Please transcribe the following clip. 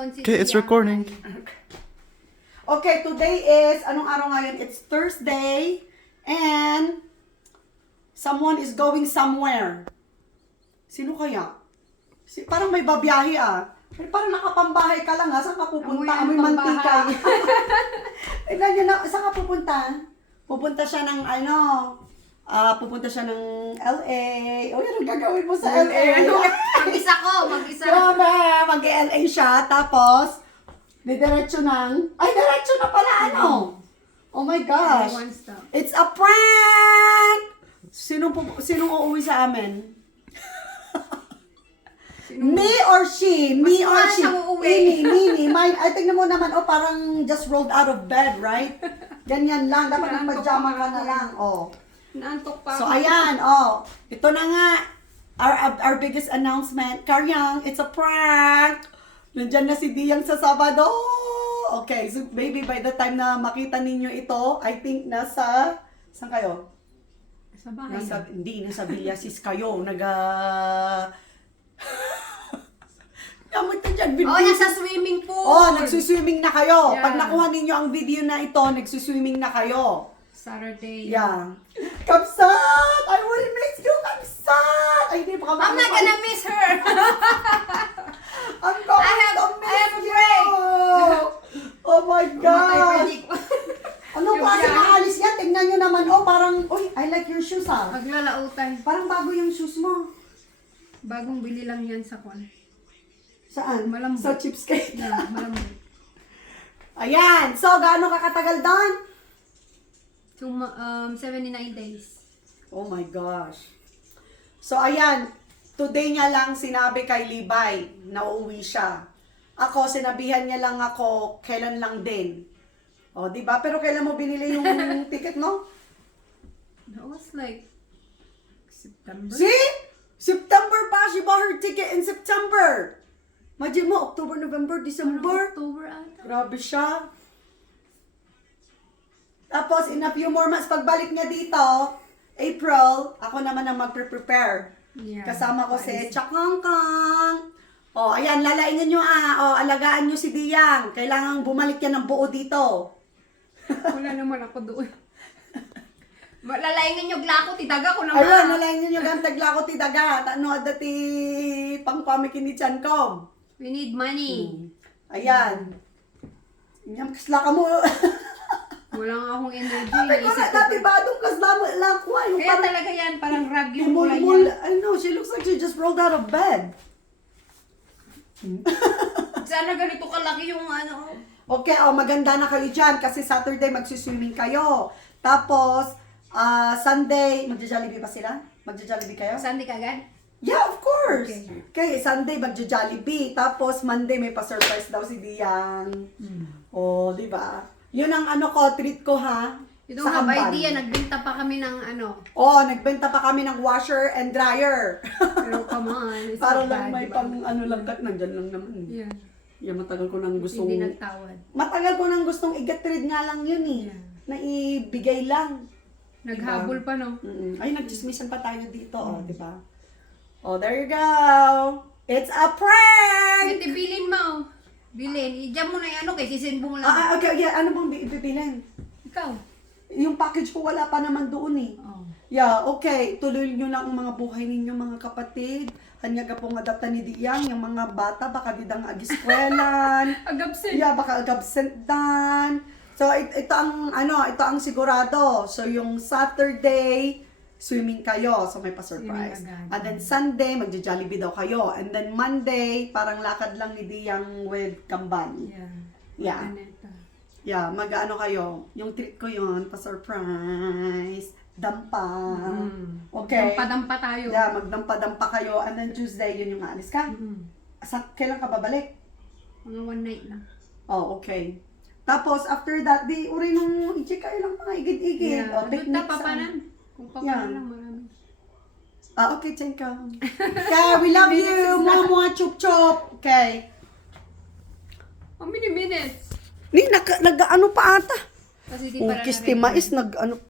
ngayon si Okay, it's Tia. recording. Okay, today is, anong araw ngayon? It's Thursday, and someone is going somewhere. Sino kaya? Parang may babiyahe Parang nakapambahay ka lang Saan ka pupunta? Amoy ang mantika. pambahay. Tignan nyo na, saan ka pupunta? Pupunta siya ng pupunta siya ng LA. O yan ang gagawin mo sa LA. Mag-isa ko, mag-isa. Grabe, mag-LA siya, tapos, diretso diretso na pala, Oh my gosh. One stop. It's a prank! Sinong uuwi sa amin? Me or she? Me or wala she? siyang uuwi. Mini. Ay, tingnan mo naman, parang just rolled out of bed, right? Ganyan lang, dapat ng Naantok pajama pa ka na ako lang, Naantok pa So, ako. ayan, ito na nga, our biggest announcement. Karyang, it's a prank! Nandyan na si Diang sa Sabado! Okay, so maybe by the time na makita ninyo ito, I think saan kayo? Sa bahay. Nasa Villasis kayo, Yamot na dyan, Nasa swimming pool. nagsuswimming na kayo. Yeah. Pag nakuha ninyo ang video na ito, nagsuswimming na kayo. Saturday. Yeah. Kapsat! I will miss you, Kapsat! Ay, hindi pa I'm not gonna miss her. I'm going I have to a miss break. you! Oh my God! Anong Yung klase yan. na alis yan? Tingnan nyo naman, parang, I like your shoes, Maglalautan. Parang bago yung shoes mo. Bagong bili lang yan sa kwan. Saan? Malambot. Sa cheapskate. Yeah, malambot. Ayan! So, gaano ka katagal doon? 79 days. Oh my gosh. So, ayan. Today niya lang sinabi kay Libay na uuwi siya. Ako, sinabihan niya lang ako, kailan lang din. O, di ba? Pero kailan mo binili yung ticket, no? That was like September. See? September pa. She bought her ticket in September. Imagine mo, October, November, December. October ata. Grabe siya. Tapos, in a few more months, pagbalik niya dito, April, ako naman ang magpre-prepare. Yeah. Kasama ko si Chakangkang. O, ayan, lalaingin nyo alagaan nyo si Diyang. Kailangan bumalik yan ng buo dito. Wala naman ako doon. Lalaingin yung glako, tidaga ko naman. Ayun, lalaingin nyo gantag lako ti daga. Ano, dati pang-kwami kinichan ko. We need money. Ayan. Inyam, kasla ka mo. Wala nga akong energy. Sabi ko na, Isip ko dati pa- ba doon kasla mo lang ko. Yung Kaya talaga yan, parang rag yung kulay mul, niya. I know, she looks like she just rolled out of bed. Sana ganito kalaki yung ano. Okay, maganda na kayo dyan kasi Saturday magsiswimming kayo. Tapos, Sunday, magja-jollibee pa sila? Magja-jollibee kayo? Sunday kagad? Yeah, of course. Okay. Okay, Sunday magja-jollibee. Tapos, Monday may pa-surprise daw si Diang. Oh, di ba? Yun ang treat ko You don't have Hamban. idea, nagbenta pa kami ng ano. Nagbenta pa kami ng washer and dryer. Pero come on, it's Para not lang bad, may diba? lang nandyan lang naman. Yeah. Yeah, matagal ko nang gustong... Hindi nagtawad. Matagal ko nang gustong i-get-rid nga lang yun Yeah. Na ibigay lang. Naghabol pa, no? Ay, nagchismisan pa tayo dito, di ba? There you go. It's a prank! Ito, bilin mo. Bilin. I-jam mo na yung ano, kay sisend mo lang. Okay. Ano bang ibibilin? Ikaw. Yung package ko wala pa naman doon Oh. Yeah, okay. Tuloy nyo lang ang mga buhay ninyo, mga kapatid. Hanya ka pong adapta ni Diyang, yung mga bata, baka didang agiskwelan. Agabsin. Yeah, baka agabsent dan. So, ito ang sigurado. So, yung Saturday, swimming kayo. So, may pa-surprise. Swimming agad. And then Sunday, magja-jollibee daw kayo. And then Monday, parang lakad lang ni Diyang with Kamban. Yeah. Yeah. Aneta. Yeah, mag-ano kayo. Yung treat ko yun, pa-surprise. Dampa. Okay. Dampa-dampa tayo. Yeah, magdampa-dampa kayo. And then Tuesday, yun yung aalis ka. Kailan ka babalik? Mga one night lang. Okay. Tapos, after that, di, uri nung i-check kayo lang mga igid-igid. Yeah. Picnic Doon na sa- papanan. Kung papanan Yeah. lang, marami. Okay, Chenka. Okay, we love you. Mga chup-chup. Okay. How many minutes? Ni, nag-ano pa ata? Kasi di para Kis ti mais, nag-ano